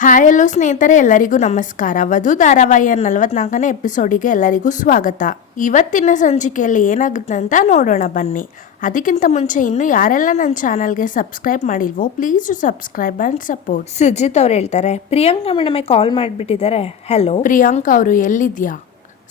Hi ಎಲ್ಲೋ ಸ್ನೇಹಿತರೆ ಎಲ್ಲರಿಗೂ ನಮಸ್ಕಾರ. ವಧು ಧಾರಾವಾಹಿಯ ನಲವತ್ನಾಲ್ಕನೇ ಎಪಿಸೋಡಿಗೆ ಎಲ್ಲರಿಗೂ ಸ್ವಾಗತ. ಇವತ್ತಿನ ಸಂಚಿಕೆಯಲ್ಲಿ ಏನಾಗುತ್ತೆ ಅಂತ ನೋಡೋಣ ಬನ್ನಿ. ಅದಕ್ಕಿಂತ ಮುಂಚೆ ಇನ್ನು ಯಾರೆಲ್ಲ ನನ್ನ ಚಾನಲ್ಗೆ subscribe ಮಾಡಿಲ್ವೋ please subscribe and support Sujith ಅವ್ರು ಹೇಳ್ತಾರೆ ಪ್ರಿಯಾಂಕಾ ಮೇಡಮೆ ಕಾಲ್ ಮಾಡಿಬಿಟ್ಟಿದ್ದಾರೆ. ಹಲೋ ಪ್ರಿಯಾಂಕಾ ಅವರು ಎಲ್ಲಿದ್ಯಾ?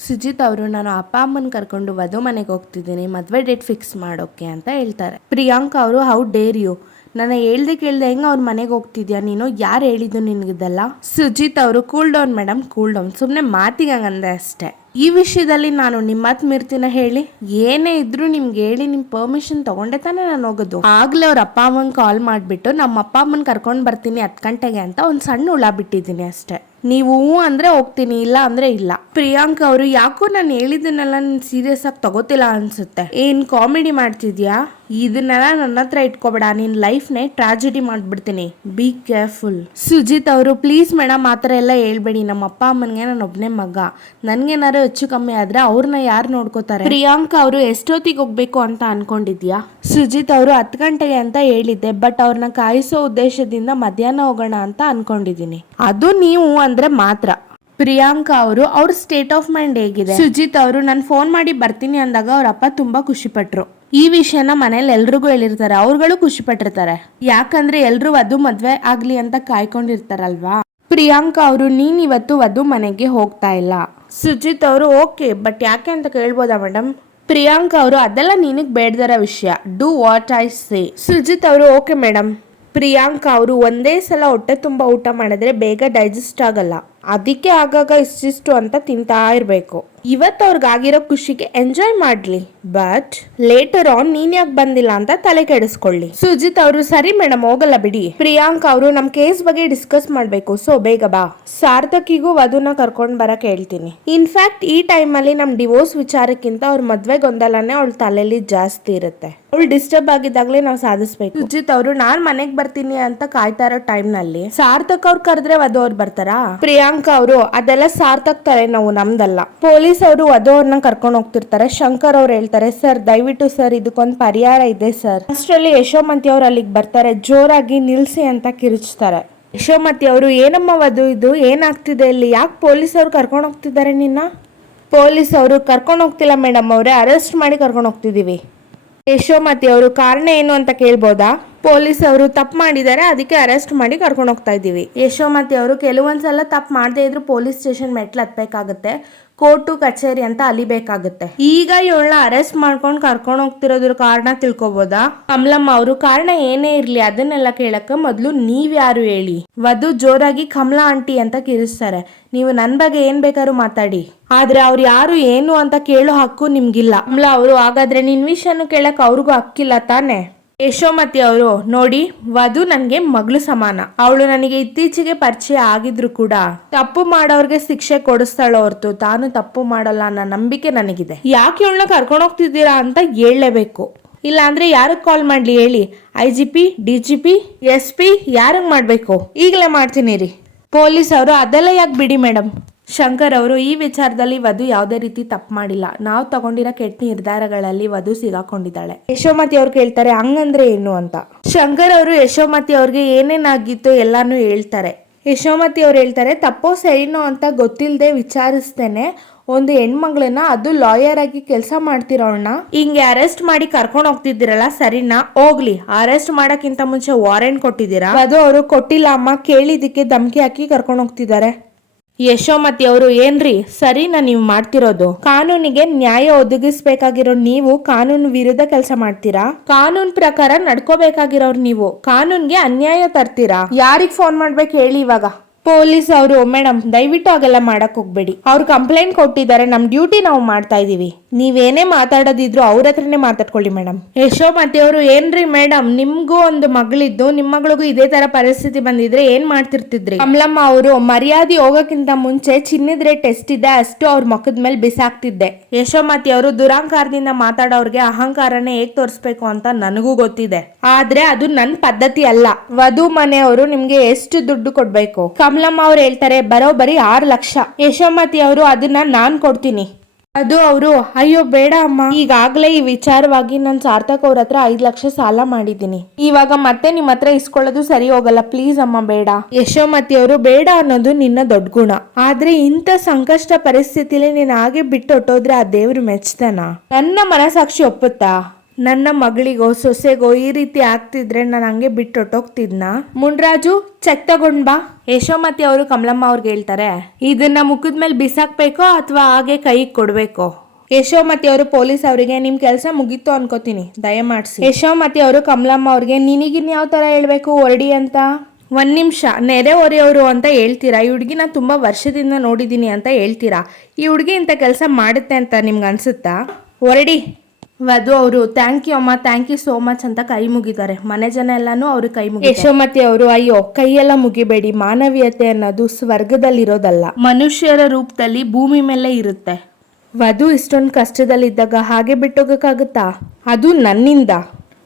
ಸುಜಿತ್ ಅವರು ನಾನು ಅಪ್ಪ ಅಮ್ಮನ ಕರ್ಕೊಂಡು ವಧು ಮನೆಗೆ ಹೋಗ್ತಿದ್ದೀನಿ ಮದುವೆ ಡೇಟ್ ಫಿಕ್ಸ್ ಮಾಡೋಕೆ ಅಂತ ಹೇಳ್ತಾರೆ. ಪ್ರಿಯಾಂಕಾ ಅವರು ಹೌ ಡೇರ್ ಯು ನನ್ನ ಹೇಳ್ದೆ ಕೇಳ್ದೆ ಹೆಂಗೆ ಅವ್ರ ಮನೆಗೆ ಹೋಗ್ತಿದ್ಯಾ ನೀನು? ಯಾರು ಹೇಳಿದ್ದು ನಿನಗಿದ್ದಲ್ಲ ಸುಜಿತ್ ಅವರು cool down madam cool down ಸುಮ್ಮನೆ ಮಾತಿಗೆ ಹಂಗಂದೆ ಅಷ್ಟೇ. ಈ ವಿಷಯದಲ್ಲಿ ನಾನು ನಿಮ್ಮ ಮಿರ್ತಿನ ಹೇಳಿ, ಏನೇ ಇದ್ರೂ ನಿಮ್ಗೆ ಹೇಳಿ ನಿಮ್ಮ ಪರ್ಮಿಷನ್ ತಗೊಂಡೆ ತಾನೇ ನಾನು ಹೋಗೋದು. ಆಗ್ಲೇ ಅವ್ರ ಅಪ್ಪ ಅಮ್ಮನ ಕಾಲ್ ಮಾಡಿಬಿಟ್ಟು ನಮ್ಮ ಅಪ್ಪ ಅಮ್ಮನ ಕರ್ಕೊಂಡು ಬರ್ತೀನಿ ಹತ್ತು ಗಂಟೆಗೆ ಅಂತ ಒಂದು ಸಣ್ಣ ಹುಳ ಬಿಟ್ಟಿದ್ದೀನಿ ಅಷ್ಟೇ. ನೀವು ಅಂದ್ರೆ ಹೋಗ್ತೀನಿ, ಇಲ್ಲ ಅಂದ್ರೆ ಇಲ್ಲ. ಪ್ರಿಯಾಂಕ್ ಅವರು ಯಾಕೋ ನಾನು ಹೇಳಿದ್ದನ್ನೆಲ್ಲ ಸೀರಿಯಸ್ ಆಗಿ ತಗೋತಿಲ್ಲ ಅನ್ಸುತ್ತೆ. ಏನ್ ಕಾಮಿಡಿ ಮಾಡ್ತಿದ್ಯಾ? ಇದನ್ನೆಲ್ಲ ನನ್ನ ಹತ್ರ ಇಟ್ಕೋಬೇಡ, ನಿನ್ ಲೈಫ್ನೇ ಟ್ರಾಜಿಡಿ ಮಾಡ್ಬಿಡ್ತೀನಿ. ಬಿ ಕೇರ್ಫುಲ್ ಸುಜಿತ್ ಅವರು ಪ್ಲೀಸ್ ಮೇಡಮ್ ಆ ಎಲ್ಲ ಹೇಳ್ಬೇಡಿ. ನಮ್ಮ ಅಪ್ಪ ಅಮ್ಮನಿಗೆ ನಾನು ಒಬ್ಬನೇ ಮಗ. ನನ್ಗೇನಾರು ಹೆಚ್ಚು ಕಮ್ಮಿ ಆದ್ರೆ ಅವ್ರನ್ನ ಯಾರು ನೋಡ್ಕೋತಾರೆ? ಪ್ರಿಯಾಂಕಾ ಅವರು ಎಷ್ಟೊತ್ತಿಗೆ ಹೋಗ್ಬೇಕು ಅಂತ ಅನ್ಕೊಂಡಿದ್ಯಾ? ಸುಜಿತ್ ಅವರು ಹತ್ತು ಗಂಟೆಗೆ ಅಂತ ಹೇಳಿದ್ದೆ ಬಟ್ ಅವ್ರನ್ನ ಕಾಯಿಸೋ ಉದ್ದೇಶದಿಂದ ಮಧ್ಯಾಹ್ನ ಹೋಗೋಣ ಅಂತ ಅನ್ಕೊಂಡಿದೀನಿ. ಅದು ನೀವು ಅಂದ್ರೆ ಮಾತ್ರ. ಪ್ರಿಯಾಂಕಾ ಅವರು ಅವ್ರ ಸ್ಟೇಟ್ ಆಫ್ ಮೈಂಡ್ ಹೇಗಿದೆ? ಸುಜಿತ್ ಅವರು ನಾನು ಫೋನ್ ಮಾಡಿ ಬರ್ತೀನಿ ಅಂದಾಗ ಅವ್ರ ಅಪ್ಪ ತುಂಬಾ ಖುಷಿ ಪಟ್ರು. ಈ ವಿಷಯನ ಮನೇಲಿ ಎಲ್ರಿಗೂ ಹೇಳಿರ್ತಾರೆ ಅವ್ರುಗಳು ಖುಷಿ ಪಟ್ಟಿರ್ತಾರೆ. ಯಾಕಂದ್ರೆ ಎಲ್ರು ವಧು ಮದ್ವೆ ಆಗ್ಲಿ ಅಂತ ಕಾಯ್ಕೊಂಡಿರ್ತಾರಲ್ವಾ? ಪ್ರಿಯಾಂಕಾ ಅವರು ನೀನ್ ಇವತ್ತು ವಧು ಮನೆಗೆ ಹೋಗ್ತಾ ಇಲ್ಲ. ಸುಜಿತ್ ಅವರು, ಓಕೆ, ಬಟ್ ಯಾಕೆ ಅಂತ ಕೇಳ್ಬೋದಾ ಮೇಡಮ್? ಪ್ರಿಯಾಂಕಾ ಅವರು, ಅದೆಲ್ಲ ನಿನಗೆ ಬೇಡದರ ವಿಷಯ. Do what I say. Sujith ಅವರು, ಓಕೆ ಮೇಡಮ್. ಪ್ರಿಯಾಂಕಾ ಅವರು, ಒಂದೇ ಸಲ ಹೊಟ್ಟೆ ತುಂಬ ಊಟ ಮಾಡಿದ್ರೆ ಬೇಗ ಡೈಜೆಸ್ಟ್ ಆಗಲ್ಲ. ಅದಕ್ಕೆ ಆಗಾಗ ಇಷ್ಟಿಷ್ಟು ಅಂತ ತಿಂತಾ ಇರಬೇಕು. ಇವತ್ತು ಅವ್ರಿಗಾಗಿರೋ ಖುಷಿಗೆ ಎಂಜಾಯ್ ಮಾಡ್ಲಿ ಬಟ್ ಲೇಟರ್ ಆನ್ ನೀನ್ ಯಾಕೆ ಬಂದಿಲ್ಲ ಅಂತ ತಲೆ ಕೆಡಿಸ್ಕೊಳ್ಳಿ. ಸುಜಿತ್ ಅವರು ಸರಿ ಮೇಡಮ್ ಹೋಗಲ್ಲ ಬಿಡಿ. ಪ್ರಿಯಾಂಕಾ ಅವರು ನಮ್ ಕೇಸ್ ಬಗ್ಗೆ ಡಿಸ್ಕಸ್ ಮಾಡ್ಬೇಕು ಸೊ ಬೇಗ ಬಾ. ಸಾರ್ಥಕಿಗೂ ವಧುನ ಕರ್ಕೊಂಡ್ ಬರಕ್ ಹೇಳ್ತೀನಿ. ಇನ್ಫ್ಯಾಕ್ಟ್ ಈ ಟೈಮ್ ಅಲ್ಲಿ ನಮ್ ಡಿವೋರ್ಸ್ ವಿಚಾರಕ್ಕಿಂತ ಅವ್ರ ಮದ್ವೆ ಗೊಂದಲನೇ ಅವಳ ತಲೆಯಲ್ಲಿ ಜಾಸ್ತಿ ಇರುತ್ತೆ. ಅವಳು ಡಿಸ್ಟರ್ಬ್ ಆಗಿದ್ದಾಗಲೇ ನಾವು ಸಾಧಿಸ್ಬೇಕು. ಸುಜಿತ್ ಅವರು, ನಾನ್ ಮನೆಗ್ ಬರ್ತೀನಿ ಅಂತ ಕಾಯ್ತಾ ಇರೋ ಟೈಮ್ನಲ್ಲಿ ಸಾರ್ಥಕ್ ಅವ್ರು ಕರೆದ್ರೆ ವಧು ಅವ್ರು ಬರ್ತಾರಾ? ಪ್ರಿಯಾಂಕಾ ಅವರು, ಅದೆಲ್ಲ ಸಾರ್ಥಕ್ ತಲೆನೋವು ನಮ್ದಲ್ಲ. ಪೊಲೀಸ್ ಅವರು ವಧು ಅವ್ರನ್ನ ಕರ್ಕೊಂಡು ಹೋಗ್ತಿರ್ತಾರೆ. ಶಂಕರ್ ಅವ್ರು ಹೇಳ್ತಾರೆ, ಸರ್, ದಯವಿಟ್ಟು ಸರ್, ಇದಕ್ಕೊಂದು ಪರಿಹಾರ ಇದೆ ಸರ್. ಅಷ್ಟರಲ್ಲಿ ಯಶೋಮತಿ ಅವ್ರು ಅಲ್ಲಿಗೆ ಬರ್ತಾರೆ, ಜೋರಾಗಿ ನಿಲ್ಸಿ ಅಂತ ಕಿರುಚ್ತಾರೆ. ಯಶೋಮತಿ ಅವರು, ಏನಮ್ಮ ವಧು ಇದು? ಏನಾಗ್ತಿದೆ ಇಲ್ಲಿ? ಯಾಕೆ ಪೊಲೀಸ್ ಅವ್ರು ಕರ್ಕೊಂಡು ಹೋಗ್ತಿದ್ದಾರೆ ನಿನ್ನ? ಪೊಲೀಸ್ ಅವರು ಕರ್ಕೊಂಡು ಹೋಗ್ತಿಲ್ಲ ಮೇಡಮ್ ಅವರೇ, ಅರೆಸ್ಟ್ ಮಾಡಿ ಕರ್ಕೊಂಡು ಹೋಗ್ತಿದೀವಿ. ಯಶೋಮತಿ ಅವರು, ಕಾರಣ ಏನು ಅಂತ ಕೇಳ್ಬೋದಾ? ಪೊಲೀಸ್ ಅವರು ತಪ್ಪು ಮಾಡಿದ್ದಾರೆ, ಅದಕ್ಕೆ ಅರೆಸ್ಟ್ ಮಾಡಿ ಕರ್ಕೊಂಡು ಹೋಗ್ತಾ ಇದ್ದೀವಿ ಯಶೋಮತಿ ಅವರು, ಕೆಲವೊಂದ್ಸಲ ತಪ್ಪು ಮಾಡದೇ ಇದ್ರು ಪೊಲೀಸ್ ಸ್ಟೇಷನ್ ಮೆಟ್ಲು ಹತ್ಬೇಕಾಗುತ್ತೆ. ಕೋರ್ಟು ಕಚೇರಿ ಅಂತ ಅಲಿಬೇಕಾಗುತ್ತೆ. ಈಗ ಇವಳನ್ನ ಅರೆಸ್ಟ್ ಮಾಡ್ಕೊಂಡು ಕರ್ಕೊಂಡು ಹೋಗ್ತಿರೋದ್ರ ಕಾರಣ ತಿಳ್ಕೊಬೋದಾ? ಕಮಲಮ್ಮ ಅವರು ಕಾರಣ ಏನೇ ಇರ್ಲಿ ಅದನ್ನೆಲ್ಲ ಕೇಳಕ್ಕ ಮೊದಲು ನೀವ್ಯಾರು ಹೇಳಿ? ವಧು ಜೋರಾಗಿ ಕಮಲಾ ಆಂಟಿ ಅಂತ ಕಿರಿಸ್ತಾರೆ. ನೀವು ನನ್ ಬಗ್ಗೆ ಏನ್ ಬೇಕಾದ್ರೂ ಮಾತಾಡಿ. ಆದ್ರೆ ಅವ್ರು ಯಾರು ಏನು ಅಂತ ಕೇಳೋ ಹಕ್ಕು ನಿಮ್ಗಿಲ್ಲ. ಕಮಲಾ ಅವರು ಹಾಗಾದ್ರೆ ನಿನ್ ವಿಷಯನು ಕೇಳಕ್ ಅವ್ರಿಗೂ ಹಕ್ಕಿಲ್ಲ ತಾನೆ? ಯಶೋಮತಿ ಅವರು, ನೋಡಿ, ವಧು ನನಗೆ ಮಗಳು ಸಮಾನ. ಅವಳು ನನಗೆ ಇತ್ತೀಚೆಗೆ ಪರಿಚಯ ಆಗಿದ್ರು ಕೂಡ ತಪ್ಪು ಮಾಡೋರ್ಗೆ ಶಿಕ್ಷೆ ಕೊಡಿಸ್ತಾಳೋ ಹೊರತು ತಾನು ತಪ್ಪು ಮಾಡಲ್ಲ ಅನ್ನೋ ನಂಬಿಕೆ ನನಗಿದೆ. ಯಾಕೆ ಅವಳನ್ನ ಕರ್ಕೊಂಡು ಹೋಗ್ತಿದ್ದೀರಾ ಅಂತ ಹೇಳಲೇಬೇಕು. ಇಲ್ಲ ಅಂದ್ರೆ ಯಾರಿಗೆ ಕಾಲ್ ಮಾಡ್ಲಿ ಹೇಳಿ. I G P, D G P, S P, ಯಾರಿಗೆ ಮಾಡಬೇಕು? ಈಗಲೇ ಮಾಡ್ತೀನಿ ರೀ. ಪೊಲೀಸ್ ಅವರು ಅದೆಲ್ಲ ಯಾಕೆ ಬಿಡಿ ಮೇಡಮ್ ಶಂಕರ್ ಅವರು ಈ ವಿಚಾರದಲ್ಲಿ ವಧು ಯಾವುದೇ ರೀತಿ ತಪ್ಪು ಮಾಡಿಲ್ಲ. ನಾವು ತಗೊಂಡಿರೋ ಕೆಟ್ಟ ನಿರ್ಧಾರಗಳಲ್ಲಿ ವಧು ಸಿಗಾಕೊಂಡಿದ್ದಾಳೆ. ಯಶೋಮತಿ ಅವ್ರು ಕೇಳ್ತಾರೆ ಹಂಗಂದ್ರೆ ಏನು ಅಂತ? ಶಂಕರ್ ಅವರು ಯಶೋಮತಿ ಅವ್ರಿಗೆ ಏನೇನಾಗಿತ್ತು ಎಲ್ಲಾನು ಹೇಳ್ತಾರೆ. ಯಶೋಮತಿ ಅವ್ರು ಹೇಳ್ತಾರೆ ತಪ್ಪೋ ಸರಿನೋ ಅಂತ ಗೊತ್ತಿಲ್ಲದೆ ವಿಚಾರಿಸ್ತೇನೆ. ಒಂದು ಹೆಣ್ಮಗಳನ್ನ ಅದು ಲಾಯರ್ ಆಗಿ ಕೆಲಸ ಮಾಡ್ತಿರೋಣ ಹಿಂಗೆ ಅರೆಸ್ಟ್ ಮಾಡಿ ಕರ್ಕೊಂಡು ಹೋಗ್ತಿದ್ದೀರಲ್ಲ ಸರಿನಾ? ಹೋಗ್ಲಿ ಅರೆಸ್ಟ್ ಮಾಡಕ್ಕಿಂತ ಮುಂಚೆ ವಾರೆಂಟ್ ಕೊಟ್ಟಿದ್ದೀರಾ? ಅದು ಅವರು ಕೊಟ್ಟಿಲ್ಲ ಅಮ್ಮ ಕೇಳಿದಕ್ಕೆ ಧಮಕಿ ಹಾಕಿ ಕರ್ಕೊಂಡು ಹೋಗ್ತಿದ್ದಾರೆ. ಯಶೋಮತಿ ಅವರು ಏನ್ರಿ, ಸರಿನಾ ನೀವು ಮಾಡ್ತಿರೋದು? ಕಾನೂನಿಗೆ ನ್ಯಾಯ ಒದಗಿಸ್ಬೇಕಾಗಿರೋ ನೀವು ಕಾನೂನು ವಿರುದ್ಧ ಕೆಲಸ ಮಾಡ್ತೀರಾ? ಕಾನೂನ್ ಪ್ರಕಾರ ನಡ್ಕೋಬೇಕಾಗಿರೋರು ನೀವು, ಕಾನೂನ್ಗೆ ಅನ್ಯಾಯ ತರ್ತೀರಾ? ಯಾರಿಗ್ ಫೋನ್ ಮಾಡ್ಬೇಕು ಹೇಳಿ ಇವಾಗ? ಪೊಲೀಸ್ ಅವರು ಮೇಡಮ್ ದಯವಿಟ್ಟು ಹಾಗೆಲ್ಲ ಮಾಡಕ್ ಹೋಗ್ಬೇಡಿ. ಅವ್ರು ಕಂಪ್ಲೇಂಟ್ ಕೊಟ್ಟಿದ್ದಾರೆ, ನಮ್ ಡ್ಯೂಟಿ ನಾವು ಮಾಡ್ತಾ ಇದೀವಿ. ನೀವೇನೇ ಮಾತಾಡೋದಿದ್ರು ಅವ್ರ ಹತ್ರನೇ ಮಾತಾಡ್ಕೊಳ್ಳಿ ಮೇಡಮ್. ಯಶೋಮತಿ ಅವರು ಏನ್ರಿ ಮೇಡಮ್ ನಿಮ್ಗೂ ಒಂದು ಮಗಳಿದ್ದು ನಿಮ್ಮ ಮಗಳಿಗೂ ಇದೇ ತರ ಪರಿಸ್ಥಿತಿ ಬಂದಿದ್ರೆ ಏನ್ ಮಾಡ್ತಿರ್ತಿದ್ರಿ? ಕಮಲಮ್ಮ ಅವರು ಮರ್ಯಾದೆ ಹೋಗಕ್ಕಿಂತ ಮುಂಚೆ ಚಿನ್ನದ ರೇಟ್ ಎಷ್ಟಿದೆ ಅಷ್ಟು ಅವ್ರ ಮುಖದ ಮೇಲೆ ಬಿಸಾಕ್ತಿದ್ದೆ. ಯಶೋಮತಿ ಅವರು ದುರಾಂಕಾರದಿಂದ ಮಾತಾಡೋರ್ಗೆ ಅಹಂಕಾರನೇ ಹೇಗ್ ತೋರಿಸ್ಬೇಕು ಅಂತ ನನಗೂ ಗೊತ್ತಿದೆ. ಆದ್ರೆ ಅದು ನನ್ ಪದ್ಧತಿ ಅಲ್ಲ. ವಧು ಮನೆಯವರು ನಿಮ್ಗೆ ಎಷ್ಟು ದುಡ್ಡು ಕೊಡ್ಬೇಕು? ಕಮಲಮ್ಮ ಅವ್ರು ಹೇಳ್ತಾರೆ ಬರೋಬರಿ ಆರು ಲಕ್ಷ. ಯಶೋಮತಿ ಅವರು ಅದನ್ನ ನಾನ್ ಕೊಡ್ತೀನಿ. ಅದು ಅವರು, ಅಯ್ಯೋ, ಬೇಡ ಅಮ್ಮ. ಈಗಾಗಲೇ ಈ ವಿಚಾರವಾಗಿ ನಾನು ಸಾರ್ಥಕ್ ಅವ್ರ ಹತ್ರ ಐದು ಲಕ್ಷ ಸಾಲ ಮಾಡಿದ್ದೀನಿ. ಇವಾಗ ಮತ್ತೆ ನಿಮ್ಮ ಹತ್ರ ಇಸ್ಕೊಳ್ಳೋದು ಸರಿ ಹೋಗಲ್ಲ. ಪ್ಲೀಸ್ ಅಮ್ಮ, ಬೇಡ. ಯಶೋಮತಿ ಅವರು, ಬೇಡ ಅನ್ನೋದು ನಿನ್ನ ದೊಡ್ಡ ಗುಣ. ಆದ್ರೆ ಇಂಥ ಸಂಕಷ್ಟ ಪರಿಸ್ಥಿತಿಲಿ ನೀನು ಹಾಗೆ ಬಿಟ್ಟು ಹೊಟ್ಟೋದ್ರೆ ಆ ದೇವ್ರು ಮೆಚ್ತಾನ? ನನ್ನ ಮನಸಾಕ್ಷಿ ಒಪ್ಪುತ್ತಾ? ನನ್ನ ಮಗಳಿಗೋ, ಸೊಸೆಗೋ ಈ ರೀತಿ ಆಗ್ತಿದ್ರೆ ನಾನು ಹಂಗೆ ಬಿಟ್ಟೊಟ್ಟೋಗ್ತಿದ್ನ? ಮುನ್ರಾಜು ಚೆಕ್ ತಗೊಂಡ್ ಬಾ. ಯಶೋಮತಿ ಅವರು ಕಮಲಮ್ಮ ಅವ್ರಿಗೆ ಹೇಳ್ತಾರೆ, ಇದನ್ನ ಮುಖದ ಮೇಲೆ ಬಿಸಾಕ್ಬೇಕೋ ಅಥವಾ ಹಾಗೆ ಕೈಗೆ ಕೊಡ್ಬೇಕೋ? ಯಶೋಮತಿ ಅವರು ಪೊಲೀಸ್ ಅವರಿಗೆ, ನಿಮ್ ಕೆಲಸ ಮುಗೀತು ಅನ್ಕೋತೀನಿ, ದಯಮಾಡ್ಸಿ. ಯಶೋಮತಿ ಅವರು ಕಮಲಮ್ಮ ಅವ್ರಿಗೆ, ನಿನಗಿನ್ ಯಾವ ತರ ಹೇಳ್ಬೇಕು, ಹೊರಡಿ ಅಂತ? ಒಂದ್ ನಿಮಿಷ, ನೆರೆ ಹೊರೆಯವರು ಅಂತ ಹೇಳ್ತೀರಾ? ಈ ಹುಡುಗಿನ ತುಂಬಾ ವರ್ಷದಿಂದ ನೋಡಿದೀನಿ ಅಂತ ಹೇಳ್ತೀರಾ? ಈ ಹುಡುಗಿ ಇಂಥ ಕೆಲಸ ಮಾಡುತ್ತೆ ಅಂತ ನಿಮ್ಗೆ ಅನ್ಸುತ್ತಾ? ಹೊರಡಿ ವಧು ಅವರು ಥ್ಯಾಂಕ್ ಯು ಅಮ್ಮ ಥ್ಯಾಂಕ್ ಯು ಸೋ ಮಚ್ ಅಂತ ಕೈ ಮುಗಿದಾರೆ ಮನೆ ಜನ ಎಲ್ಲಾನು ಅವ್ರಿಗೆ ಕೈ ಮುಗಿ ಯಶೋಮತಿ ಅವರು ಅಯ್ಯೋ ಕೈಯೆಲ್ಲ ಮುಗಿಬೇಡಿ. ಮಾನವೀಯತೆ ಅನ್ನೋದು ಸ್ವರ್ಗದಲ್ಲಿರೋದಲ್ಲ. ಮನುಷ್ಯರ ರೂಪದಲ್ಲಿ ಭೂಮಿ ಮೇಲೆ ಇರುತ್ತೆ. ವಧು ಇಷ್ಟೊಂದು ಕಷ್ಟದಲ್ಲಿದ್ದಾಗ ಹಾಗೆ ಬಿಟ್ಟೋಗಕ್ಕಾಗುತ್ತಾ? ಅದು ನನ್ನಿಂದ.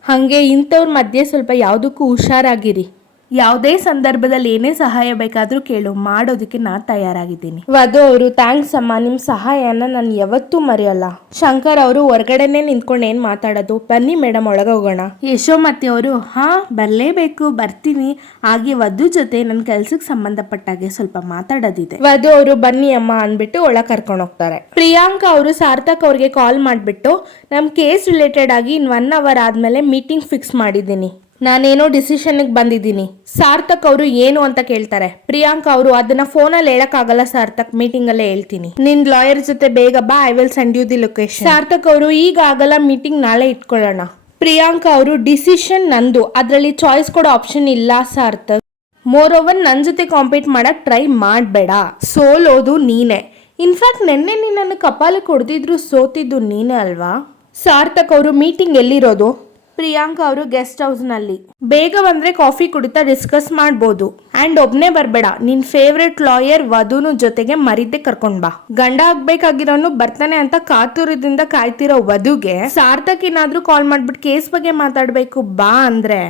ಹಾಗೆ ಇಂಥವ್ರ ಮಧ್ಯೆ ಸ್ವಲ್ಪ ಯಾವುದಕ್ಕೂ ಹುಷಾರಾಗಿರಿ. ಯಾವುದೇ ಸಂದರ್ಭದಲ್ಲಿ ಏನೇ ಸಹಾಯ ಬೇಕಾದರೂ ಕೇಳು ಮಾಡೋದಕ್ಕೆ ನಾ ತಯಾರಾಗಿದ್ದೀನಿ. ವಧು ಅವರು ಥ್ಯಾಂಕ್ಸ್ ಅಮ್ಮ ನಿಮ್ಮ ಸಹಾಯನ ನಾನು ಯಾವತ್ತೂ ಮರೆಯಲ್ಲ. ಶಂಕರ್ ಅವರು ಹೊರಗಡೆನೆ ನಿಂತ್ಕೊಂಡು ಏನು ಮಾತಾಡೋದು? ಬನ್ನಿ ಮೇಡಮ್ ಒಳಗೆ ಹೋಗೋಣ ಯಶೋಮತಿ ಅವರು ಹಾ ಬರಲೇಬೇಕು ಬರ್ತೀನಿ. ಹಾಗೆ ವಧು ಜೊತೆ ನನ್ನ ಕೆಲ್ಸಕ್ಕೆ ಸಂಬಂಧಪಟ್ಟಾಗೆ ಸ್ವಲ್ಪ ಮಾತಾಡೋದಿದೆ. ವಧು ಅವರು ಬನ್ನಿ ಅಮ್ಮ ಅಂದ್ಬಿಟ್ಟು ಒಳಗೆ ಕರ್ಕೊಂಡು ಹೋಗ್ತಾರೆ. ಪ್ರಿಯಾಂಕಾ ಅವರು ಸಾರ್ಥಕ್ ಅವ್ರಿಗೆ ಕಾಲ್ ಮಾಡಿಬಿಟ್ಟು ನಮ್ಮ ಕೇಸ್ ರಿಲೇಟೆಡ್ ಆಗಿ ಇನ್ ಒನ್ ಅವರ್ ಆದಮೇಲೆ ಮೀಟಿಂಗ್ ಫಿಕ್ಸ್ ಮಾಡಿದ್ದೀನಿ. ನಾನೇನೋ ಡಿಸಿಷನ್ಗೆ ಬಂದಿದ್ದೀನಿ. ಸಾರ್ಥಕ್ ಅವರು ಏನು ಅಂತ ಕೇಳ್ತಾರೆ. ಪ್ರಿಯಾಂಕ ಅವರು ಅದನ್ನ ಫೋನಲ್ಲಿ ಹೇಳಕ್ಕಾಗಲ್ಲ ಸಾರ್ಥಕ್ ಮೀಟಿಂಗ್ ಅಲ್ಲೇ ಹೇಳ್ತೀನಿ. ನಿನ್ ಲಾಯರ್ ಜೊತೆ ಬೇಗ ಬಾ I will send you the location Sarthak ಅವರು ಈಗ ಆಗಲ್ಲ ಮೀಟಿಂಗ್ ನಾಳೆ ಇಟ್ಕೊಳ್ಳೋಣ. ಪ್ರಿಯಾಂಕ ಅವರು ಡಿಸಿಷನ್ ನಂದು. ಅದರಲ್ಲಿ ಚಾಯ್ಸ್ ಕೊಡೋ ಆಪ್ಷನ್ ಇಲ್ಲ ಸಾರ್ಥಕ್. ಮೋರ್ ಓವರ್ ನನ್ನ ಜೊತೆ ಕಾಂಪೀಟ್ ಮಾಡಕ್ ಟ್ರೈ ಮಾಡಬೇಡ. ಸೋಲೋದು ನೀನೇ. ಇನ್ಫ್ಯಾಕ್ಟ್ ನಿನ್ನೆ ನಿನ್ನನ್ನು ಕಪಾಲಕ್ಕೆ ಹೊಡೆದಿದ್ರು ಸೋತಿದ್ದು ನೀನೇ ಅಲ್ವಾ? ಸಾರ್ಥಕ್ ಅವರು ಮೀಟಿಂಗ್ ಎಲ್ಲಿರೋದು? ಪ್ರಿಯಾಂಕಾ ಅವರು ಗೆಸ್ಟ್ ಹೌಸ್ನಲ್ಲಿ. ಬೇಗ ಬಂದ್ರೆ ಕಾಫಿ ಕುಡಿತಾ ಡಿಸ್ಕಸ್ ಮಾಡ್ಬೋದು. ಅಂಡ್ ಒಬ್ನೇ ಬರ್ಬೇಡ. ನಿನ್ ಫೇವ್ರೆಟ್ ಲಾಯರ್ ವಧುನು ಜೊತೆಗೆ ಮರಿದ್ದೆ ಕರ್ಕೊಂಡ್ ಬಾ. ಗಂಡ ಆಗ್ಬೇಕಾಗಿರೋನು ಬರ್ತಾನೆ ಅಂತ ಕಾತುರದಿಂದ ಕಾಯ್ತಿರೋ ವಧುಗೆ ಸಾರ್ಥಕ್ ಏನಾದ್ರೂ ಕಾಲ್ ಮಾಡ್ಬಿಟ್ಟು ಕೇಸ್ ಬಗ್ಗೆ ಮಾತಾಡ್ಬೇಕು ಬಾ ಅಂದ್ರೆ.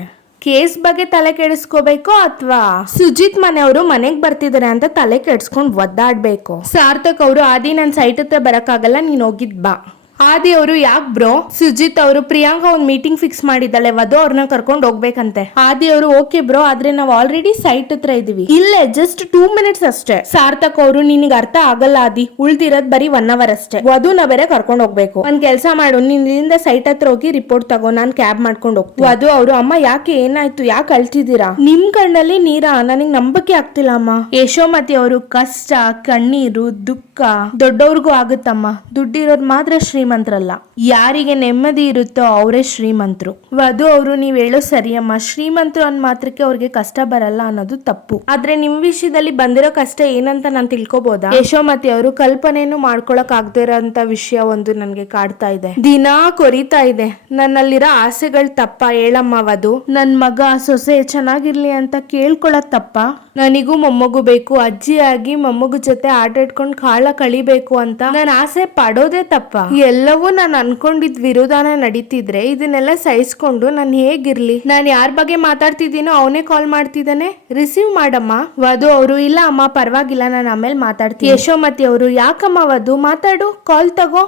ಕೇಸ್ ಬಗ್ಗೆ ತಲೆ ಕೆಡಿಸ್ಕೋಬೇಕು ಅಥವಾ ಸುಜಿತ್ ಮನೆಯವರು ಮನೆಗ್ ಬರ್ತಿದ್ದಾರೆ ಅಂತ ತಲೆ ಕೆಡ್ಸ್ಕೊಂಡ್ ಒದ್ದಾಡ್ಬೇಕು. ಸಾರ್ಥಕ್ ಅವರು ಆದಿ ನನ್ ಸೈಟ್ ಹತ್ರ ಬರಕ್ಕಾಗಲ್ಲ, ನೀನ್ ಹೋಗಿದ್ ಬಾ. ಆದಿ ಅವರು, ಯಾಕ್ ಬ್ರೋ? ಸುಜಿತ್ ಅವರು, ಪ್ರಿಯಾಂಕಾ ಒಂದ್ ಮೀಟಿಂಗ್ ಫಿಕ್ಸ್ ಮಾಡಿದ್ದಾಳೆ, ವಧು ಅವ್ರನ್ನ ಕರ್ಕೊಂಡು ಹೋಗ್ಬೇಕಂತೆ. ಆದಿ ಅವರು, ಓಕೆ ಬ್ರೋ, ಆದ್ರೆ ನಾವು ಆಲ್ರೆಡಿ ಸೈಟ್ ಹತ್ರ ಇದೀವಿ. ಇಲ್ಲೇ ಜಸ್ಟ್ ಟೂ ಮಿನಿಟ್ಸ್ ಅಷ್ಟೇ. ಸಾರ್ಥಕ್ ಅವರು, ನಿನಗೆ ಅರ್ಥ ಆಗಲ್ಲ ಆದಿ, ಉಳ್ದಿರೋದ್ ಬರೀ ಒನ್ ಅವರ್ ಅಷ್ಟೇ. ವಧುನ ಬೇರೆ ಕರ್ಕೊಂಡು ಹೋಗ್ಬೇಕು. ಒಂದ್ ಕೆಲಸ ಮಾಡು, ನೀನ್ ಇಲ್ಲಿಂದ ಸೈಟ್ ಹತ್ರ ಹೋಗಿ ರಿಪೋರ್ಟ್ ತಗೋ, ನಾನ್ ಕ್ಯಾಬ್ ಮಾಡ್ಕೊಂಡು ಹೋಗ್ತೀನಿ. ವಧು ಅವರು, ಅಮ್ಮ, ಯಾಕೆ ಏನಾಯ್ತು? ಯಾಕೆ ಅಳ್ತಿದ್ದೀರಾ? ನಿಮ್ ಕಣ್ಣಲ್ಲಿ ನೀರಾ? ನನಗ್ ನಂಬಕ್ಕೆ ಆಗ್ತಿಲ್ಲ, ಅಮ್ಮ. ಯಶೋಮತಿ ಅವರು, ಕಷ್ಟ, ಕಣ್ಣೀರು, ದುಃಖ, ದೊಡ್ಡವ್ರಿಗೂ ಆಗುತ್ತಮ್ಮ. ದುಡ್ಡಿರೋದ್ ಮಾತ್ರ ಶ್ರೀಮಂತರಲ್ಲ. ಯಾರಿಗೆ ನೆಮ್ಮದಿ ಇರುತ್ತೋ ಅವರೇ ಶ್ರೀಮಂತರು. ವಧು ಅವರು ನೀವ್ ಹೇಳೋ ಸರಿಯಮ್ಮ, ಶ್ರೀಮಂತರು ಅಂದ್ ಮಾತ್ರಕ್ಕೆ ಅವ್ರಿಗೆ ಕಷ್ಟ ಬರಲ್ಲ ಅನ್ನೋದು ತಪ್ಪು. ಆದ್ರೆ ನಿಮ್ ವಿಷಯದಲ್ಲಿ ಬಂದಿರೋ ಕಷ್ಟ ಏನಂತ ನಾನ್ ತಿಳ್ಕೊಬೋದಾ? ಯಶೋಮತಿ ಅವರು ಕಲ್ಪನೆಯನ್ನು ಮಾಡ್ಕೊಳಕ್ ಆಗದೆ ಇರೋಂತ ವಿಷಯ ಒಂದು ನನ್ಗೆ ಕಾಡ್ತಾ ಇದೆ. ದಿನಾ ಕೊರಿತಾ ಇದೆ. ನನ್ನಲ್ಲಿರೋ ಆಸೆಗಳು ತಪ್ಪ. ಹೇಳಮ್ಮ ವಧು, ನನ್ ಮಗ ಸೊಸೆ ಚೆನ್ನಾಗಿರ್ಲಿ ಅಂತ ಕೇಳ್ಕೊಳಕ್ ತಪ್ಪ? ನನಗೂ ಮೊಮ್ಮಗು ಬೇಕು. ಅಜ್ಜಿಯಾಗಿ ಮೊಮ್ಮಗು ಜೊತೆ ಆಟ ಕಾಳ ಕಳಿಬೇಕು ಅಂತ ನಾನು ಆಸೆ ಪಡೋದೇ ತಪ್ಪ. ಎಲ್ಲವೂ ನಾನು ಅನ್ಕೊಂಡಿದ್ ವಿರೋಧಾನ ನಡೀತಿದ್ರೆ ಇದನ್ನೆಲ್ಲ ಸಹಿಸ್ಕೊಂಡು ನಾನು ಹೇಗಿರ್ಲಿ? ನಾನು ಯಾರ ಬಗ್ಗೆ ಮಾತಾಡ್ತಿದ್ದೀನೋ ಅವನೇ ಕಾಲ್ ಮಾಡ್ತಿದ್ದಾನೆ. ರಿಸೀವ್ ಮಾಡಮ್ಮ. ವಧು ಅವರು ಇಲ್ಲ ಅಮ್ಮ, ಪರವಾಗಿಲ್ಲ, ನಾನು ಆಮೇಲೆ ಮಾತಾಡ್ತೀನಿ. ಯಶೋಮತಿ ಅವರು, ಯಾಕಮ್ಮ ವಧು? ಮಾತಾಡು ಕಾಲ್ ತಗೋ.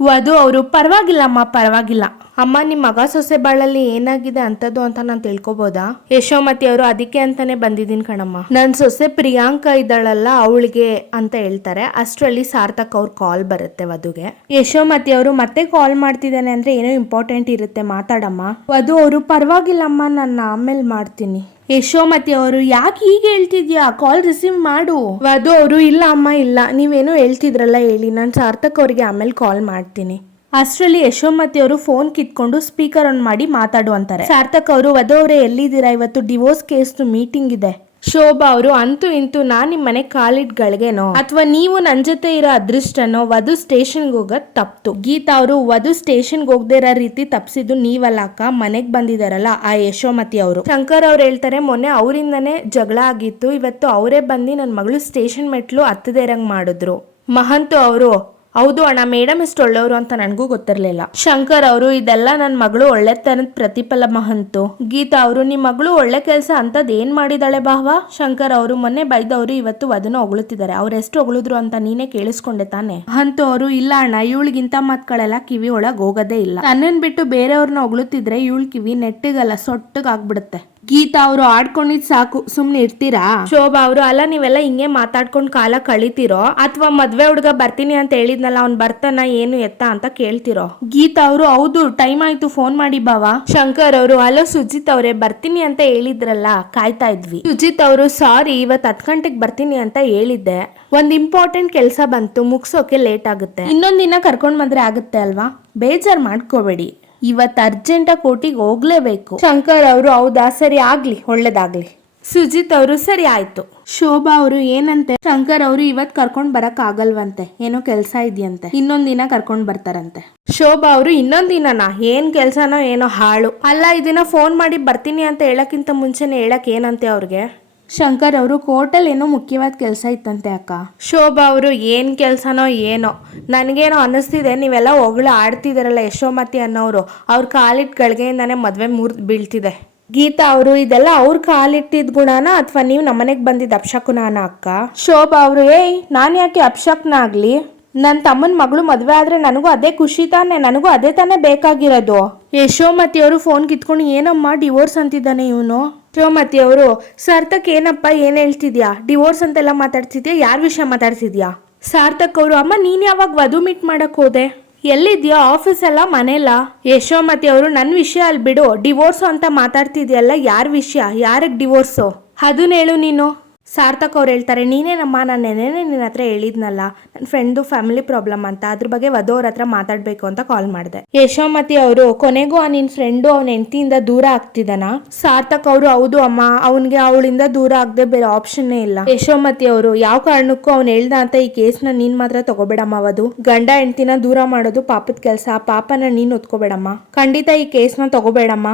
ವಧು ಅವರು ಪರವಾಗಿಲ್ಲಮ್ಮ ಪರವಾಗಿಲ್ಲ. ಅಮ್ಮ ನಿಮ್ಮ ಮಗ ಸೊಸೆ ಬಾಳಲ್ಲಿ ಏನಾಗಿದೆ ಅಂತದ್ದು ಅಂತ ನಾನು ತಿಳ್ಕೊಬೋದಾ? ಯಶೋಮತಿ ಅವರು, ಅದಕ್ಕೆ ಅಂತಾನೆ ಬಂದಿದ್ದೀನಿ ಕಣಮ್ಮ. ನನ್ನ ಸೊಸೆ ಪ್ರಿಯಾಂಕಾ ಇದ್ದಾಳಲ್ಲ, ಅವಳಿಗೆ ಅಂತ ಹೇಳ್ತಾರೆ. ಅಷ್ಟರಲ್ಲಿ ಸಾರ್ಥಕ್ ಅವ್ರ ಕಾಲ್ ಬರುತ್ತೆ ವಧುಗೆ. ಯಶೋಮತಿ ಅವರು, ಮತ್ತೆ ಕಾಲ್ ಮಾಡ್ತಿದ್ದಾನೆ ಅಂದ್ರೆ ಏನೋ ಇಂಪಾರ್ಟೆಂಟ್ ಇರುತ್ತೆ, ಮಾತಾಡಮ್ಮ. ವಧು ಅವರು ಪರವಾಗಿಲ್ಲಮ್ಮ ನಾನು ಆಮೇಲೆ ಮಾಡ್ತೀನಿ. ಯಶೋಮತಿ ಅವರು, ಯಾಕೆ ಹೀಗೆ ಹೇಳ್ತಿದ್ಯಾ? ಕಾಲ್ ರಿಸೀವ್ ಮಾಡು. ವಧು ಅವರು, ಇಲ್ಲ ಅಮ್ಮ, ಇಲ್ಲ. ನೀವೇನೋ ಹೇಳ್ತಿದ್ರಲ್ಲ ಹೇಳಿ. ನಾನು ಸಾರ್ಥಕ್ ಅವರಿಗೆ ಆಮೇಲೆ ಕಾಲ್ ಮಾಡ್ತೀನಿ. ಅಷ್ಟರಲ್ಲಿ ಯಶೋಮತಿ ಅವರು ಫೋನ್ ಕಿತ್ಕೊಂಡು ಸ್ಪೀಕರ್ ಆನ್ ಮಾಡಿ ಮಾತಾಡು ಅಂತಾರೆ. ಸಾರ್ಥಕ್ ಅವರು, ವಧು ಅವರೇ, ಎಲ್ಲಿದ್ದೀರಾ? ಇವತ್ತು ಡಿವೋರ್ಸ್ ಕೇಸ್ ಮೀಟಿಂಗ್ ಇದೆ. ಶೋಭಾ ಅವರು, ಅಂತೂ ಇಂತೂ ನಾನ್ ನಿಮ್ ಮನೆ ಕಾಲಿಟ್ ಗಳಿಗೆನೋ ಅಥವಾ ನೀವು ನನ್ ಜೊತೆ ಇರೋ ಅದೃಷ್ಟನೋ ವಧು ಸ್ಟೇಷನ್ಗೆ ಹೋಗೋದ್ ತಪ್ತು. ಗೀತಾ ಅವರು, ವಧು ಸ್ಟೇಷನ್ಗೆ ಹೋಗದೆ ಇರೋ ರೀತಿ ತಪ್ಸಿದ್ದು ನೀವಲ್ಲ ಅಕ್ಕ, ಮನೆಗ್ ಬಂದಿದಾರಲ್ಲ ಆ ಯಶೋಮತಿ ಅವರು. ಶಂಕರ್ ಅವ್ರು ಹೇಳ್ತಾರೆ, ಮೊನ್ನೆ ಅವರಿಂದನೇ ಜಗಳ ಆಗಿತ್ತು, ಇವತ್ತು ಅವರೇ ಬಂದು ನನ್ನ ಮಗಳು ಸ್ಟೇಷನ್ ಮೆಟ್ಲು ಹತ್ತದೇ ಇರಂಗ್ ಮಾಡಿದ್ರು. ಮಹಂತು ಅವರು ಹೌದು ಅಣ್ಣ ಮೇಡಮ್ ಇಷ್ಟು ಒಳ್ಳೆಯವರು ಅಂತ ನನಗೂ ಗೊತ್ತಿರಲಿಲ್ಲ. ಶಂಕರ್ ಅವರು, ಇದೆಲ್ಲ ನನ್ನ ಮಗಳು ಒಳ್ಳೆತನದ ಪ್ರತಿಫಲ ಮಹಂತು. ಗೀತಾ ಅವರು ನಿಮ್ಮ ಮಗಳು ಒಳ್ಳೆ ಕೆಲಸ ಅಂತದ್ ಏನ್ ಮಾಡಿದಾಳೆ ಬಾಹ್ವಾ ಶಂಕರ್ ಅವರು, ಮೊನ್ನೆ ಬೈದವರು ಇವತ್ತು ಅದನ್ನ ಹೊಗಳುತ್ತಿದ್ದಾರೆ. ಅವ್ರು ಎಷ್ಟು ಹೊಗಳಿದ್ರು ಅಂತ ನೀನೇ ಕೇಳಿಸ್ಕೊಂಡೆ ತಾನೆ? ಮಹಂತು ಅವರು, ಇಲ್ಲ ಅಣ್ಣ, ಇವಳಿಗಿಂತ ಮಾತುಗಳೆಲ್ಲ ಕಿವಿ ಒಳಗೆ ಹೋಗೋದೇ ಇಲ್ಲ. ನನ್ನನ್ ಬಿಟ್ಟು ಬೇರೆಯವ್ರನ್ನ ಹೊಗಳುತ್ತಿದ್ರೆ ಇವಳು ಕಿವಿ ನೆಟ್ಟಿಗಲ್ಲ, ಸೊಟ್ಟಗ್ ಆಗ್ಬಿಡುತ್ತೆ. ಗೀತಾ ಅವರು ಆಡ್ಕೊಂಡಿದ್ ಸಾಕು. ಸುಮ್ನೆ ಇರ್ತೀರಾ? ಶೋಭಾ ಅವರು ಅಲ್ಲ ನೀವೆಲ್ಲ ಹಿಂಗೆ ಮಾತಾಡ್ಕೊಂಡ್ ಕಾಲ ಕಳಿತೀರೋ? ಅಥವಾ ಮದ್ವೆ ಹುಡ್ಗ ಬರ್ತೀನಿ ಅಂತ ಹೇಳಿದ್ನಲ್ಲ ಅವ್ನ್ ಬರ್ತಾನ ಏನು ಎತ್ತ ಅಂತ ಕೇಳ್ತಿರೋ? ಗೀತಾ ಅವರು ಹೌದು ಟೈಮ್ ಆಯ್ತು ಫೋನ್ ಮಾಡಿ ಬಾವಾ ಶಂಕರ್ ಅವರು ಅಲೋ ಸುಜಿತ್ ಅವರೇ ಬರ್ತೀನಿ ಅಂತ ಹೇಳಿದ್ರಲ್ಲ ಕಾಯ್ತಾ ಇದ್ವಿ. ಸುಜಿತ್ ಅವರು ಸಾರಿ ಇವತ್ ಹತ್ ಗಂಟೆಗೆ ಬರ್ತೀನಿ ಅಂತ ಹೇಳಿದ್ದೆ. ಒಂದ್ ಇಂಪಾರ್ಟೆಂಟ್ ಕೆಲಸ ಬಂತು ಮುಗ್ಸೋಕೆ ಲೇಟ್ ಆಗುತ್ತೆ. ಇನ್ನೊಂದ್ ದಿನ ಕರ್ಕೊಂಡ್ ಬಂದ್ರೆ ಆಗುತ್ತೆ ಅಲ್ವಾ? ಬೇಜಾರ್ ಮಾಡ್ಕೋಬೇಡಿ. ಇವತ್ ಅರ್ಜೆಂಟಾಗಿ ಕೋಟಿಗೆ ಹೋಗ್ಲೇಬೇಕು. ಶಂಕರ್ ಅವರು ಹೌದಾ? ಸರಿ ಆಗ್ಲಿ ಒಳ್ಳೇದಾಗ್ಲಿ. ಸುಜಿತ್ ಅವರು ಸರಿ ಆಯ್ತು. ಶೋಭಾ ಅವರು ಏನಂತೆ? ಶಂಕರ್ ಅವರು ಇವತ್ ಕರ್ಕೊಂಡ್ ಬರಕ್ ಆಗಲ್ವಂತೆ. ಏನೋ ಕೆಲ್ಸ ಇದೆಯಂತೆ. ಇನ್ನೊಂದ್ ದಿನ ಕರ್ಕೊಂಡ್ ಬರ್ತಾರಂತೆ. ಶೋಭಾ ಅವರು ಇನ್ನೊಂದ್ ದಿನನ? ಏನ್ ಕೆಲ್ಸನೋ ಏನೋ ಹಾಳು. ಅಲ್ಲ ಇದನ್ನ ಫೋನ್ ಮಾಡಿ ಬರ್ತೀನಿ ಅಂತ ಹೇಳಕ್ಕಿಂತ ಮುಂಚೆನೆ ಹೇಳಕ್ ಏನಂತೆ ಅವ್ರಿಗೆ? ಶಂಕರ್ ಅವರು ಕೋರ್ಟಲ್ಲಿ ಏನೋ ಮುಖ್ಯವಾದ ಕೆಲಸ ಇತ್ತಂತೆ ಅಕ್ಕ. ಶೋಭಾ ಅವರು ಏನು ಕೆಲಸನೋ ಏನೋ. ನನಗೇನೋ ಅನ್ನಿಸ್ತಿದೆ ನೀವೆಲ್ಲ ಹೊಗಳು ಆಡ್ತಿದ್ದೀರಲ್ಲ ಯಶೋಮತಿ ಅನ್ನೋರು ಅವ್ರ ಕಾಲಿಟ್ಟು ಗಳಿಗೆಯಿಂದನೇ ಮದುವೆ ಮುರಿದು ಬೀಳ್ತಿದೆ. ಗೀತಾ ಅವರು ಇದೆಲ್ಲ ಅವ್ರ ಕಾಲಿಟ್ಟಿದ್ ಗುಣನ ಅಥವಾ ನೀವು ನಮ್ಮನೆಗೆ ಬಂದಿದ್ದ ಅಪ್ಶಕುನಾನ ಅಕ್ಕ? ಶೋಭಾ ಅವರು ಏಯ್ ನಾನು ಯಾಕೆ ಅಪ್ಶಕ್ನ ಆಗ್ಲಿ? ನನ್ನ ತಮ್ಮನ ಮಗಳು ಮದುವೆ ಆದರೆ ನನಗೂ ಅದೇ ಖುಷಿ ತಾನೇ ನನಗೂ ಅದೇ ತಾನೇ ಬೇಕಾಗಿರೋದು. ಯಶೋಮತಿ ಅವರು ಫೋನ್ ಕಿತ್ಕೊಂಡು ಏನಮ್ಮ ಡಿವೋರ್ಸ್ ಅಂತಿದ್ದಾನೆ ಇವನು? ಯಶೋಮತಿ ಅವರು, ಸಾರ್ಥಕ್ ಏನಪ್ಪ ಏನ್ ಹೇಳ್ತಿದ್ಯಾ? ಡಿವೋರ್ಸ್ ಅಂತೆಲ್ಲ ಮಾತಾಡ್ತಿದ್ಯಾ? ಯಾರ ವಿಷಯ ಮಾತಾಡ್ತಿದ್ಯಾ? ಸಾರ್ಥಕ್ ಅವರು, ಅಮ್ಮ ನೀನ್ ಯಾವಾಗ ವಧು ಮೀಟ್ ಮಾಡಕ್ ಹೋದೆ? ಎಲ್ಲಿದ್ಯಾ? ಆಫೀಸ್ ಅಲ್ಲ ಮನೆಲ್ಲ ಯಶೋಮತಿ ಅವರು ನನ್ನ ವಿಷಯ ಅಲ್ಲಿ ಬಿಡು. ಡಿವೋರ್ಸು ಅಂತ ಮಾತಾಡ್ತಿದ್ಯಲ್ಲ, ಯಾರ ವಿಷಯ? ಯಾರಿಗೆ ಡಿವೋರ್ಸು? ಅದನ್ನ ಹೇಳು ನೀನು. ಸಾರ್ಥಕ್ ಅವ್ರು ಹೇಳ್ತಾರೆ ನೀನೇನಮ್ಮ ನಾನು ನೆನೆನೆ ನಿನ್ನ ಹತ್ರ ಹೇಳಿದ್ನಲ್ಲ ನನ್ನ ಫ್ರೆಂಡು ಫ್ಯಾಮಿಲಿ ಪ್ರಾಬ್ಲಮ್ ಅಂತ, ಅದ್ರ ಬಗ್ಗೆ ವಧು ಅವ್ರ ಹತ್ರ ಮಾತಾಡಬೇಕು ಅಂತ ಕಾಲ್ ಮಾಡಿದೆ. ಯಶೋಮತಿ ಅವರು, ಕೊನೆಗೂ ಆ ನಿನ್ನ ಫ್ರೆಂಡು ಅವನ ಹೆಂಡತಿಯಿಂದ ದೂರ ಆಗ್ತಿದ್ದಾನ? ಸಾರ್ಥಕ್ ಅವರು, ಹೌದು ಅಮ್ಮ, ಅವನಿಗೆ ಅವಳಿಂದ ದೂರ ಆಗದೆ ಬೇರೆ ಆಪ್ಷನ್ನೇ ಇಲ್ಲ. ಯಶೋಮತಿ ಅವರು, ಯಾವ ಕಾರಣಕ್ಕೂ ಅವ್ನು ಹೇಳ್ದ ಅಂತ ಈ ಕೇಸ್ನ ನೀನ್ ಮಾತ್ರ ತಗೋಬೇಡಮ್ಮ ವಧು. ಗಂಡ ಹೆಂಡತಿನ ದೂರ ಮಾಡೋದು ಪಾಪದ ಕೆಲಸ ಪಾಪನ ನೀನ್ ಒತ್ಕೋಬೇಡಮ್ಮ. ಖಂಡಿತ ಈ ಕೇಸ್ನ ತಗೋಬೇಡಮ್ಮ.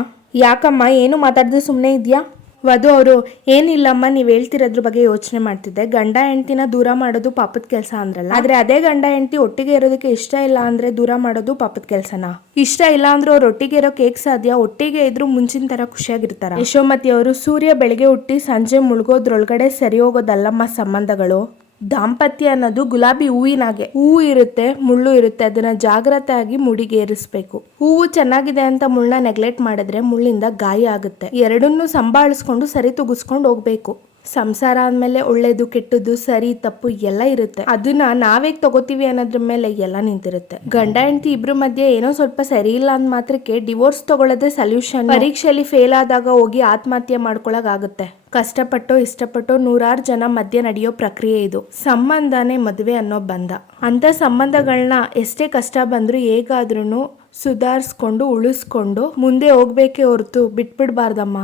ಯಾಕಮ್ಮ, ಏನು ಮಾತಾಡಿದ್ರೆ ಸುಮ್ಮನೆ ಇದೆಯಾ? ವಧು ಅವರು, ಏನಿಲ್ಲಮ್ಮ, ನೀವು ಹೇಳ್ತಿರೋದ್ರ ಬಗ್ಗೆ ಯೋಚನೆ ಮಾಡ್ತಿದ್ದೆ. ಗಂಡ ಹೆಂಡ್ತಿನ ದೂರ ಮಾಡೋದು ಪಾಪದ ಕೆಲಸ ಅಂದ್ರಲ್ಲ. ಆದ್ರೆ ಅದೇ ಗಂಡ ಹೆಂಡತಿ ಒಟ್ಟಿಗೆ ಇರೋದಕ್ಕೆ ಇಷ್ಟ ಇಲ್ಲ ಅಂದ್ರೆ ದೂರ ಮಾಡೋದು ಪಾಪದ ಕೆಲಸನ? ಇಷ್ಟ ಇಲ್ಲ ಅಂದ್ರೆ ಅವ್ರು ಒಟ್ಟಿಗೆ ಇರೋ ಕೇಕ್ ಸಾಧ್ಯ. ಒಟ್ಟಿಗೆ ಇದ್ರು ಮುಂಚಿನ ತರ ಖುಷಿಯಾಗಿರ್ತಾರ. ಯಶೋಮತಿ ಅವರು, ಸೂರ್ಯ ಬೆಳಿಗ್ಗೆ ಹುಟ್ಟಿ ಸಂಜೆ ಮುಳುಗೋದ್ರೊಳಗಡೆ ಸರಿ ಹೋಗೋದಲ್ಲಮ್ಮ ಸಂಬಂಧಗಳು? ದಾಂಪತ್ಯ ಅನ್ನೋದು ಗುಲಾಬಿ ಹೂವಿನಾಗೆ ಹೂವು ಇರುತ್ತೆ, ಮುಳ್ಳು ಇರುತ್ತೆ, ಅದನ್ನ ಜಾಗ್ರತೆಯಾಗಿ ಮುಡಿಗೆ ಮುಡಿಗೇರಿಸ್ಬೇಕು. ಹೂವು ಚೆನ್ನಾಗಿದೆ ಅಂತ ಮುಳ್ಳನ್ನ ನೆಗ್ಲೆಕ್ಟ್ ಮಾಡಿದ್ರೆ ಮುಳ್ಳಿಂದ ಗಾಯ ಆಗುತ್ತೆ. ಎರಡನ್ನೂ ಸಂಭಾಳಿಸ್ಕೊಂಡು ಸರಿ ತುಗಿಸ್ಕೊಂಡು ಹೋಗ್ಬೇಕು. ಸಂಸಾರ ಅಂದಮೇಲೆ ಒಳ್ಳೇದು, ಕೆಟ್ಟದ್ದು, ಸರಿ, ತಪ್ಪು ಎಲ್ಲ ಇರುತ್ತೆ. ಅದನ್ನ ನಾವೇಗ್ ತಗೋತೀವಿ ಅನ್ನೋದ್ರ ಮೇಲೆ ಎಲ್ಲ ನಿಂತಿರುತ್ತೆ. ಗಂಡ, ಹೆಂಡತಿ ಇಬ್ರ ಮಧ್ಯೆ ಏನೋ ಸ್ವಲ್ಪ ಸರಿ ಇಲ್ಲ ಅಂದ ಮಾತ್ರಕ್ಕೆ ಡಿವೋರ್ಸ್ ತಗೊಳ್ಳೋದೇ ಸೊಲ್ಯೂಷನ್ ಪರೀಕ್ಷೆಯಲ್ಲಿ ಫೇಲ್ ಆದಾಗ ಹೋಗಿ ಆತ್ಮಹತ್ಯೆ ಮಾಡ್ಕೊಳಕ್ ಆಗುತ್ತೆ. ಕಷ್ಟಪಟ್ಟು, ಇಷ್ಟಪಟ್ಟು ನೂರಾರು ಜನ ಮಧ್ಯೆ ನಡೆಯೋ ಪ್ರಕ್ರಿಯೆ ಇದು. ಸಂಬಂಧನೇ ಮದುವೆ ಅನ್ನೋ ಬಂಧ. ಅಂತ ಸಂಬಂಧಗಳನ್ನ ಎಷ್ಟೇ ಕಷ್ಟ ಬಂದರೂ ಹೇಗಾದ್ರೂ ಸುಧಾರಿಸ್ಕೊಂಡು, ಉಳಿಸ್ಕೊಂಡು ಮುಂದೆ ಹೋಗ್ಬೇಕೇ ಹೊರತು ಬಿಟ್ಬಿಡ್ಬಾರ್ದಮ್ಮ.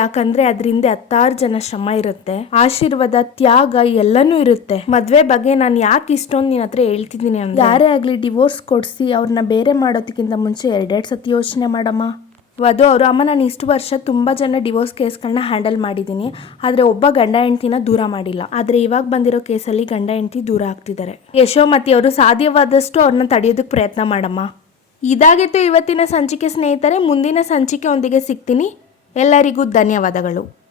ಯಾಕಂದ್ರೆ ಅದ್ರಿಂದ ಹತ್ತಾರು ಜನ ಶ್ರಮ ಇರುತ್ತೆ. ಆಶೀರ್ವಾದ, ತ್ಯಾಗ ಎಲ್ಲನೂ ಇರುತ್ತೆ. ಮದ್ವೆ ಬಗ್ಗೆ ನಾನು ಯಾಕೆ ಇಷ್ಟೊಂದು ನಿನ್ನ ಹತ್ರ ಹೇಳ್ತಿದ್ದೀನಿ ಅಂತ ಯಾರೇ ಆಗ್ಲಿ ಡಿವೋರ್ಸ್ ಕೊಡ್ಸಿ ಅವ್ರನ್ನ ಬೇರೆ ಮಾಡೋದಕ್ಕಿಂತ ಮುಂಚೆ ಎರಡೆರಡು ಸತಿ ಯೋಚನೆ ಮಾಡಮ್ಮ. ವಧು, ಅವರು ಅಮ್ಮ, ನಾನು ಇಷ್ಟು ವರ್ಷ ತುಂಬ ಜನ ಡಿವೋರ್ಸ್ ಕೇಸ್ಗಳನ್ನ ಹ್ಯಾಂಡಲ್ ಮಾಡಿದ್ದೀನಿ. ಆದರೆ ಒಬ್ಬ ಗಂಡ ಹೆಂಡ್ತಿನ ದೂರ ಮಾಡಿಲ್ಲ. ಆದರೆ ಇವಾಗ ಬಂದಿರೋ ಕೇಸಲ್ಲಿ ಗಂಡ ಹೆಂಡ್ತಿ ದೂರ ಆಗ್ತಿದ್ದಾರೆ. ಯಶೋಮತಿ, ಅವರು ಸಾಧ್ಯವಾದಷ್ಟು ಅವ್ರನ್ನ ತಡೆಯೋದಕ್ಕೆ ಪ್ರಯತ್ನ ಮಾಡಮ್ಮ. ಇದಾಗಿತ್ತು ಇವತ್ತಿನ ಸಂಚಿಕೆ ಸ್ನೇಹಿತರೆ. ಮುಂದಿನ ಸಂಚಿಕೆ ಒಂದಿಗೆ ಸಿಗ್ತೀನಿ. ಎಲ್ಲರಿಗೂ ಧನ್ಯವಾದಗಳು.